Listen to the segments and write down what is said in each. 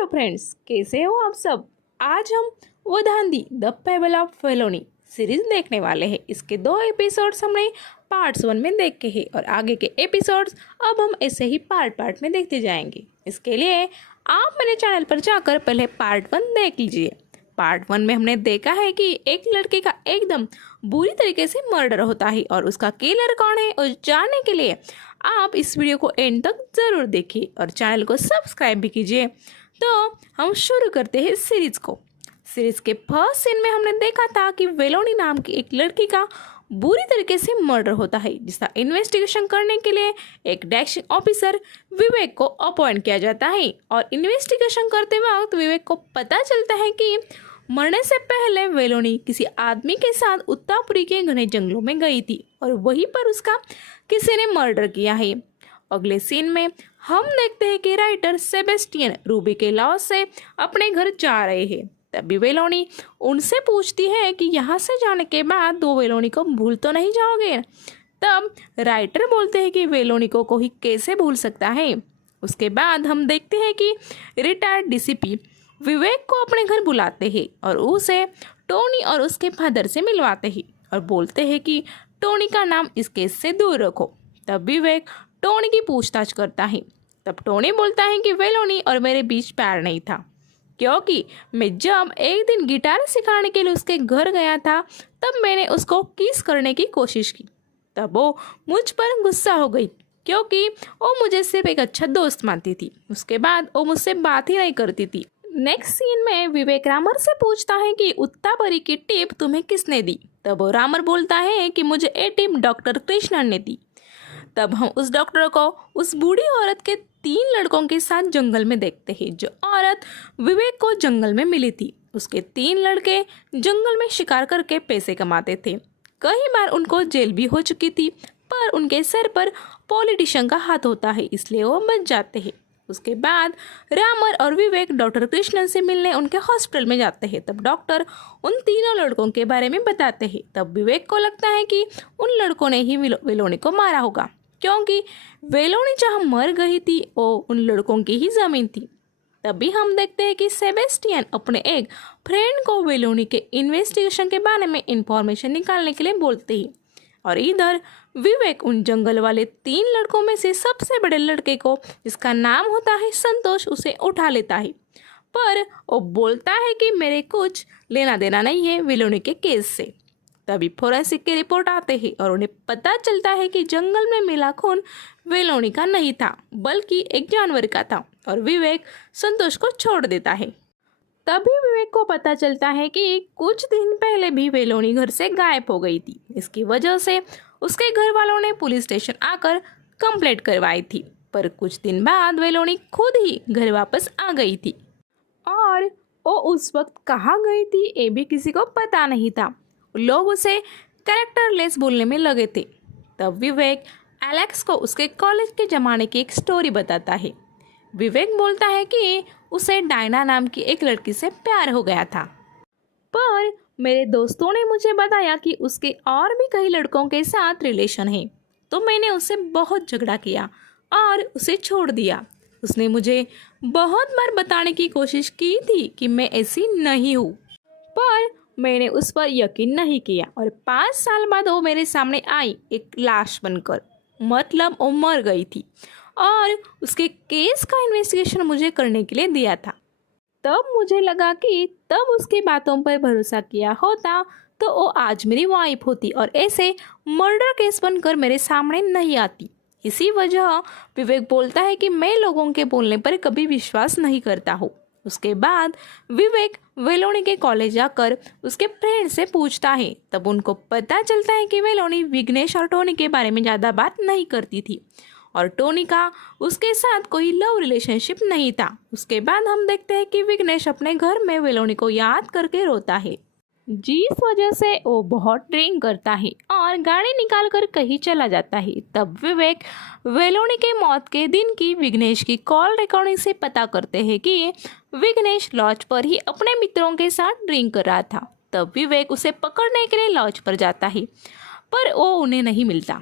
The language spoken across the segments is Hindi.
हेलो फ्रेंड्स, कैसे हो आप सब। आज हम वधांदी the fable of felony series देखने वाले हैं। इसके 2 एपिसोड्स हमने पार्ट्स 1 में देखे हैं और आगे के एपिसोड्स अब हम ऐसे ही पार्ट में देखते जाएंगे। इसके लिए आप मेरे चैनल पर जाकर पहले पार्ट 1 देख लीजिए। पार्ट 1 में हमने देखा है कि एक लड़के का एकदम बुरी तरीके से मर्डर होता है और उसका किलर कौन है और जानने के लिए आप इस वीडियो को एंड तक ज़रूर देखिए और चैनल को सब्सक्राइब भी कीजिए। तो हम शुरू करते हैं सीरीज को। सीरीज के फर्स्ट सीन में हमने देखा था कि वेलोनी नाम की एक लड़की का बुरी तरीके से मर्डर होता है, जिसका इन्वेस्टिगेशन करने के लिए एक डैशिंग ऑफिसर विवेक को अपॉइंट किया जाता है। और इन्वेस्टिगेशन करते वक्त विवेक को पता चलता है कि मरने से पहले वेलोनी किसी आदमी के साथ उत्तापुरी के घने जंगलों में गई थी और वहीं पर उसका किसी ने मर्डर किया है। अगले सीन में हम देखते हैं कि राइटर सेबेस्टियन रूबी के लॉस से अपने घर जा रहे हैं। तभी वेलोनी उनसे पूछती है कि यहाँ से जाने के बाद दो वेलोनी को भूल तो नहीं जाओगे। तब राइटर बोलते हैं कि वेलोनी को कोई कैसे भूल सकता है। उसके बाद हम देखते हैं कि रिटायर्ड डीसीपी विवेक को अपने घर बुलाते हैं और उसे टोनी और उसके फादर से मिलवाते हैं और बोलते हैं कि टोनी का नाम इस केस से दूर रखो। तब विवेक टोनी की पूछताछ करता है। तब टोनी बोलता है कि वेलोनी और मेरे बीच प्यार नहीं था, क्योंकि मैं जब एक दिन गिटार सिखाने के लिए उसके घर गया था तब मैंने उसको किस करने की कोशिश की। तब वो मुझ पर गुस्सा हो गई क्योंकि वो मुझे सिर्फ एक अच्छा दोस्त मानती थी। उसके बाद वो मुझसे बात ही नहीं करती थी। नेक्स्ट सीन में विवेक रामर से पूछता है कि उत्तापरी की टिप तुम्हें किसने दी। तब वो रामर बोलता है कि मुझे ये टिप डॉक्टर कृष्णन ने दी। तब हम उस डॉक्टर को उस बूढ़ी औरत के 3 लड़कों के साथ जंगल में देखते हैं। जो औरत विवेक को जंगल में मिली थी, उसके 3 लड़के जंगल में शिकार करके पैसे कमाते थे। कई बार उनको जेल भी हो चुकी थी, पर उनके सर पर पॉलिटिशियन का हाथ होता है, इसलिए वो बच जाते हैं। उसके बाद रामर और विवेक डॉक्टर कृष्णन से मिलने उनके हॉस्पिटल में जाते हैं। तब डॉक्टर उन तीनों लड़कों के बारे में बताते हैं। तब विवेक को लगता है कि उन लड़कों ने ही वेलोनी को मारा होगा, क्योंकि वेलोनी जहाँ मर गई थी वो उन लड़कों की ही ज़मीन थी। तभी हम देखते हैं कि सेबेस्टियन अपने एक फ्रेंड को वेलोनी के इन्वेस्टिगेशन के बारे में इंफॉर्मेशन निकालने के लिए बोलते हैं और इधर विवेक उन जंगल वाले 3 लड़कों में से सबसे बड़े लड़के को, जिसका नाम होता है संतोष, उसे उठा लेता है। पर वो बोलता है कि मेरे कुछ लेना देना नहीं है वेलोनी के केस से। तभी फोरेंसिक की रिपोर्ट आते हैं और उन्हें पता चलता है कि जंगल में मिला खून वेलोनी का नहीं था, बल्कि एक जानवर का था और विवेक संतोष को छोड़ देता है। तभी विवेक को पता चलता है कि कुछ दिन पहले भी वेलोनी घर से गायब हो गई थी। इसकी वजह से उसके घर वालों ने पुलिस स्टेशन आकर कंप्लेंट करवाई थी, पर कुछ दिन बाद वेलोनी खुद ही घर वापस आ गई थी और वो उस वक्त कहाँ गई थी ये भी किसी को पता नहीं था। लोग उसे कैरेक्टरलेस बोलने में लगे थे। तब विवेक एलेक्स को उसके कॉलेज के ज़माने की एक स्टोरी बताता है। विवेक बोलता है कि उसे डायना नाम की एक लड़की से प्यार हो गया था, पर मेरे दोस्तों ने मुझे बताया कि उसके और भी कई लड़कों के साथ रिलेशन है, तो मैंने उससे बहुत झगड़ा किया और उसे छोड़ दिया। उसने मुझे बहुत बार बताने की कोशिश की थी कि मैं ऐसी नहीं हूँ, पर मैंने उस पर यकीन नहीं किया और 5 साल बाद वो मेरे सामने आई एक लाश बनकर, मतलब वो मर गई थी और उसके केस का इन्वेस्टिगेशन मुझे करने के लिए दिया था। तब मुझे लगा कि तब उसकी बातों पर भरोसा किया होता तो वो आज मेरी वाइफ होती और ऐसे मर्डर केस बनकर मेरे सामने नहीं आती। इसी वजह विवेक बोलता है कि मैं लोगों के बोलने पर कभी विश्वास नहीं करता हूँ। उसके बाद विवेक वेलोनी के कॉलेज जाकर उसके फ्रेंड से पूछता है। तब उनको पता चलता है कि वेलोनी विघ्नेश और टोनी के बारे में ज़्यादा बात नहीं करती थी और टोनी का उसके साथ कोई लव रिलेशनशिप नहीं था। उसके बाद हम देखते हैं कि विघ्नेश अपने घर में वेलोनी को याद करके रोता है, जिस वजह से वो बहुत ड्रिंक करता है और गाड़ी निकाल कर कहीं चला जाता है। तब विवेक वेलोनी के मौत के दिन की विघ्नेश की कॉल रिकॉर्डिंग से पता करते हैं कि विघ्नेश लॉज पर ही अपने मित्रों के साथ ड्रिंक कर रहा था। तब विवेक उसे पकड़ने के लिए लॉज पर जाता है, पर वो उन्हें नहीं मिलता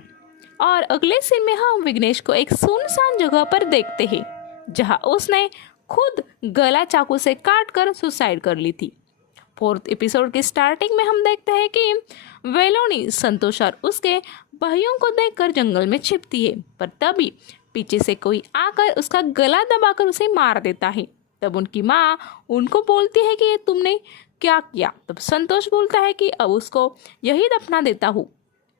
और अगले सीन में हम विघ्नेश को एक सुनसान जगह पर देखते हैं जहां उसने खुद गला चाकू से काट कर सुसाइड कर ली थी। 4th एपिसोड के स्टार्टिंग में हम देखते हैं कि वेलोनी संतोष और उसके भाइयों को देखकर जंगल में छिपती है, पर तभी पीछे से कोई आकर उसका गला दबाकर उसे मार देता है। तब उनकी माँ उनको बोलती है कि ये तुमने क्या किया। तब संतोष बोलता है कि अब उसको यही दफना देता हूँ।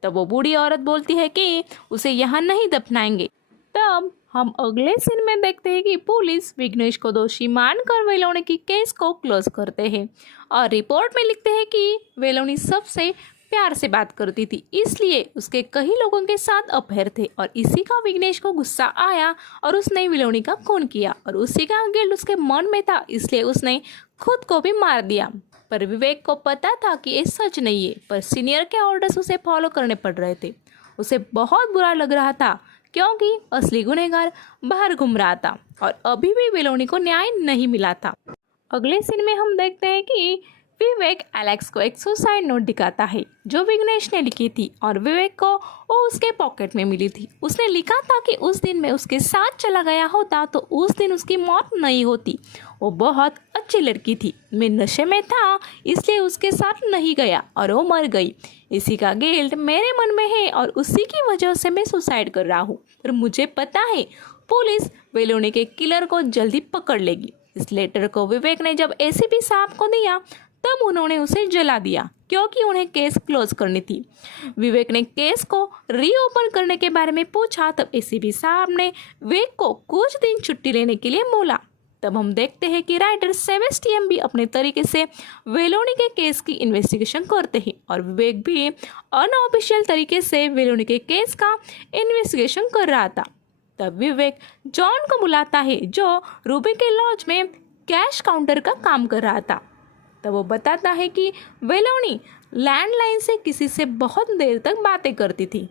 तब वो बूढ़ी औरत बोलती है कि उसे यहाँ नहीं दफनाएंगे। तब हम अगले सीन में देखते हैं कि पुलिस विघ्नेश को दोषी मानकर वेलोनी की केस को क्लोज करते हैं और रिपोर्ट में लिखते हैं कि वेलोनी सबसे प्यार से बात करती थी, इसलिए उसके कई लोगों के साथ अफेयर थे और इसी का विघ्नेश को गुस्सा आया और उसने वेलोनी का खून किया और उसी का गिल्ट उसके मन में था, इसलिए उसने खुद को भी मार दिया। पर विवेक को पता था कि ये सच नहीं है, पर सीनियर के ऑर्डर्स उसे फॉलो करने पड़ रहे थे। उसे बहुत बुरा लग रहा था क्योंकि असली गुनहगार बाहर घूम रहा था और अभी भी वेलोनी को न्याय नहीं मिला था। अगले सीन में हम देखते हैं कि विवेक एलेक्स को एक सुसाइड नोट दिखाता है जो विघ्नेश ने लिखी थी और विवेक को वो उसके पॉकेट में मिली थी। उसने लिखा था कि उस दिन मैं उसके साथ चला गया होता तो उस दिन उसकी मौत नहीं होती। वो बहुत अच्छी लड़की थी, मैं नशे में था इसलिए उसके साथ नहीं गया और वो मर गई। इसी का गिल्ट मेरे मन में है और उसी की वजह से मैं सुसाइड कर रहा हूँ। पर मुझे पता है पुलिस वेलोनी के किलर को जल्दी पकड़ लेगी। इस लेटर को विवेक ने जब एसीपी साहब को दिया तब उन्होंने उसे जला दिया क्योंकि उन्हें केस क्लोज करनी थी। विवेक ने केस को रीओपन करने के बारे में पूछा तब एसीपी साहब ने विवेक को कुछ दिन छुट्टी लेने के लिए बोला। तब हम देखते हैं कि राइटर सेबेस्टियन भी अपने तरीके से वेलोनी के केस की इन्वेस्टिगेशन करते हैं और विवेक भी अनऑफिशियल तरीके से वेलोनी के केस का इन्वेस्टिगेशन कर रहा था। तब विवेक जॉन को बुलाता है जो रूबी के लॉज में कैश काउंटर का काम कर रहा था। तब वो बताता है कि वेलोनी लैंडलाइन से किसी से बहुत देर तक बातें करती थी,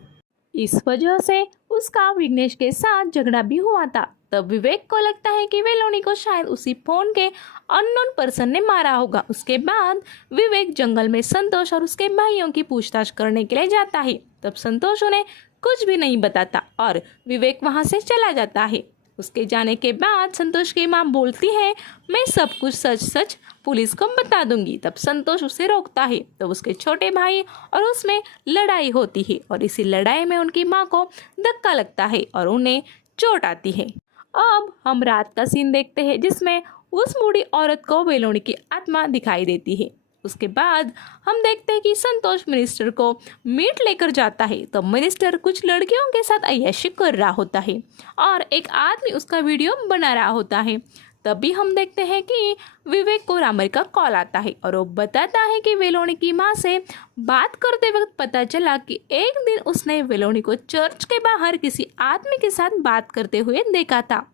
इस वजह से उसका विघ्नेश के साथ झगड़ा भी हुआ था। तब विवेक को लगता है कि वेलोनी को शायद उसी फोन के अननोन पर्सन ने मारा होगा। उसके बाद विवेक जंगल में संतोष और उसके भाइयों की पूछताछ करने के लिए जाता है। तब संतोष उन्हें कुछ भी नहीं बताता और विवेक वहां से चला जाता है। उसके जाने के बाद संतोष की माँ बोलती है मैं सब कुछ सच सच पुलिस को बता दूंगी। तब संतोष उसे रोकता है। तो उसके छोटे भाई और उसमें लड़ाई होती है और इसी लड़ाई में उनकी माँ को धक्का लगता है और उन्हें चोट आती है। अब हम रात का सीन देखते हैं जिसमें उस बूढ़ी औरत को वेलोनी की आत्मा दिखाई देती है। उसके बाद हम देखते हैं कि संतोष मिनिस्टर को मीट लेकर जाता है। तो मिनिस्टर कुछ लड़कियों के साथ अय्याशी कर रहा होता है और एक आदमी उसका वीडियो बना रहा होता है। तभी हम देखते हैं कि विवेक को रामर का कॉल आता है और वो बताता है कि वेलोनी की माँ से बात करते वक्त पता चला कि एक दिन उसने वेलोनी को चर्च के बाहर किसी आदमी के साथ बात करते हुए देखा था।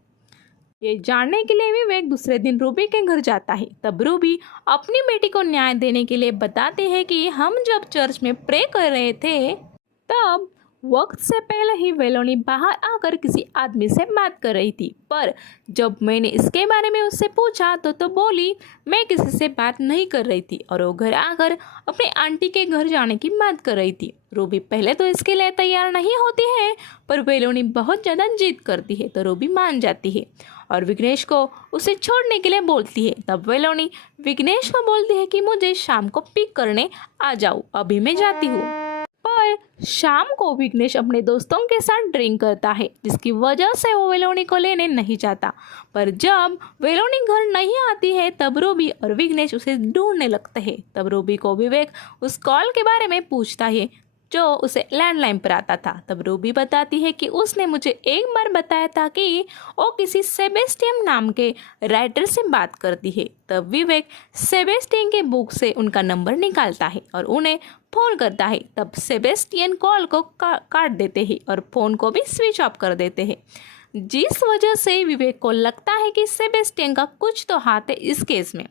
ये जानने के लिए विवेक दूसरे दिन रूबी के घर जाता है। तब रूबी अपनी बेटी को न्याय देने के लिए बताते हैं कि हम जब चर्च में प्रे कर रहे थे तब वक्त से पहले ही वेलोनी बाहर आकर किसी आदमी से बात कर रही थी, पर जब मैंने इसके बारे में उससे पूछा तो बोली मैं किसी से बात नहीं कर रही थी और वो घर आकर अपने आंटी के घर जाने की बात कर रही थी। रूबी पहले तो इसके लिए तैयार नहीं होती है, पर वेलोनी बहुत ज़्यादा जिद करती है तो रूबी मान जाती है और विघ्नेश को उसे छोड़ने के लिए बोलती है। तब वेलोनी विघ्नेश को बोलती है कि मुझे शाम को पिक करने आ जाओ, अभी मैं जाती हूँ। पर शाम को विघ्नेश अपने दोस्तों के साथ ड्रिंक करता है जिसकी वजह से वो वेलोनी को लेने नहीं जाता। पर जब वेलोनी घर नहीं आती है तब रूबी और विघ्नेश उसे ढूंढने लगते हैं। तब रूबी को विवेक उस कॉल के बारे में पूछता है जो उसे लैंडलाइन पर आता था। तब रूबी बताती है कि उसने मुझे एक बार बताया था कि वो किसी सेबेस्टियन नाम के राइटर से बात करती है। तब विवेक सेबेस्टियन के बुक से उनका नंबर निकालता है और उन्हें फ़ोन करता है। तब सेबेस्टियन कॉल को काट देते हैं और फ़ोन को भी स्विच ऑफ कर देते हैं, जिस वजह से विवेक को लगता है कि सेबेस्टियन का कुछ तो हाथ है इस केस में।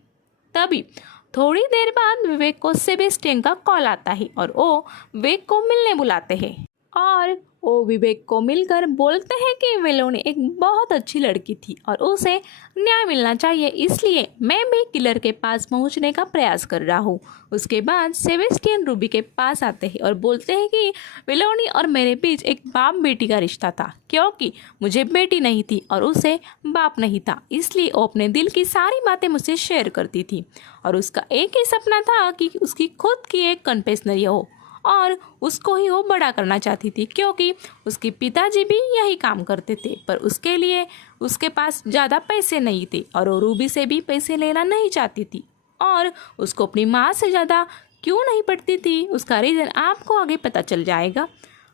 तभी थोड़ी देर बाद विवेक को सेबेस्टियन का कॉल आता है और वो विवेक को मिलने बुलाते हैं। और वो विवेक को मिलकर बोलते हैं कि वेलोनी एक बहुत अच्छी लड़की थी और उसे न्याय मिलना चाहिए, इसलिए मैं भी किलर के पास पहुंचने का प्रयास कर रहा हूँ। उसके बाद सेबेस्टियन रूबी के पास आते हैं और बोलते हैं कि वेलोनी और मेरे बीच एक बाप बेटी का रिश्ता था, क्योंकि मुझे बेटी नहीं थी और उसे बाप नहीं था, इसलिए वो अपने दिल की सारी बातें मुझसे शेयर करती थी और उसका एक ही सपना था कि उसकी खुद की एक कन्फेशनरी हो और उसको ही वो बड़ा करना चाहती थी, क्योंकि उसके पिताजी भी यही काम करते थे, पर उसके लिए उसके पास ज़्यादा पैसे नहीं थे और वो रूबी से भी पैसे लेना नहीं चाहती थी और उसको अपनी माँ से ज़्यादा क्यों नहीं पड़ती थी, उसका रीज़न आपको आगे पता चल जाएगा।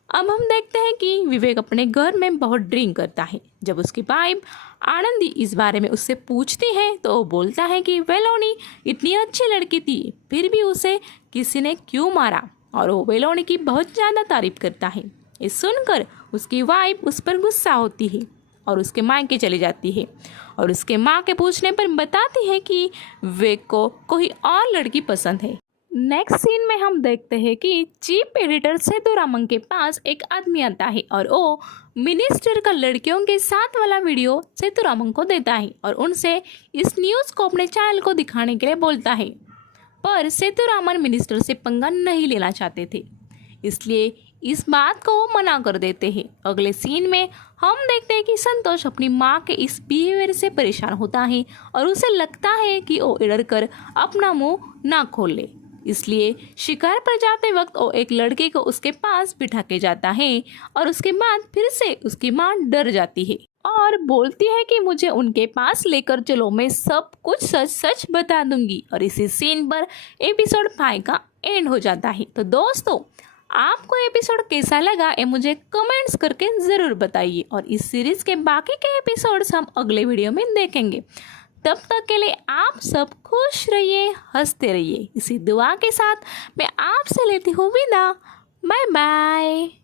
अब हम देखते हैं कि विवेक अपने घर में बहुत ड्रिंक करता है। जब उसकी वाइफ आनंदी इस बारे में उससे पूछती है तो वो बोलता है कि वेलोनी इतनी अच्छी लड़की थी, फिर भी उसे किसी ने क्यों मारा, और वो वेलोनी की बहुत ज़्यादा तारीफ करता है। ये सुनकर उसकी वाइफ उस पर गुस्सा होती है और उसके मायके चली जाती है और उसके माँ के पूछने पर बताती है कि विवेक को कोई और लड़की पसंद है। नेक्स्ट सीन में हम देखते हैं कि चीफ एडिटर सेतुरामन के पास एक आदमी आता है और वो मिनिस्टर का लड़कियों के साथ वाला वीडियो सेतुरामन को देता है और उनसे इस न्यूज़ को अपने चैनल को दिखाने के लिए बोलता है, पर सेतुरामन मिनिस्टर से पंगा नहीं लेना चाहते थे, इसलिए इस बात को वो मना कर देते हैं। अगले सीन में हम देखते हैं कि संतोष अपनी माँ के इस बिहेवियर से परेशान होता है और उसे लगता है कि वो डर कर अपना मुंह ना खोल ले, इसलिए शिकार पर जाते वक्त वो एक लड़के को उसके पास बिठा के जाता है और उसके बाद फिर से उसकी माँ डर जाती है और बोलती है कि मुझे उनके पास लेकर चलो, मैं सब कुछ सच सच बता दूंगी। और इसी सीन पर एपिसोड 5 का एंड हो जाता है। तो दोस्तों, आपको एपिसोड कैसा लगा ये मुझे कमेंट्स करके ज़रूर बताइए और इस सीरीज़ के बाकी के एपिसोड्स हम अगले वीडियो में देखेंगे। तब तक के लिए आप सब खुश रहिए, हंसते रहिए। इसी दुआ के साथ मैं आपसे लेती हूँ विदा। Bye bye.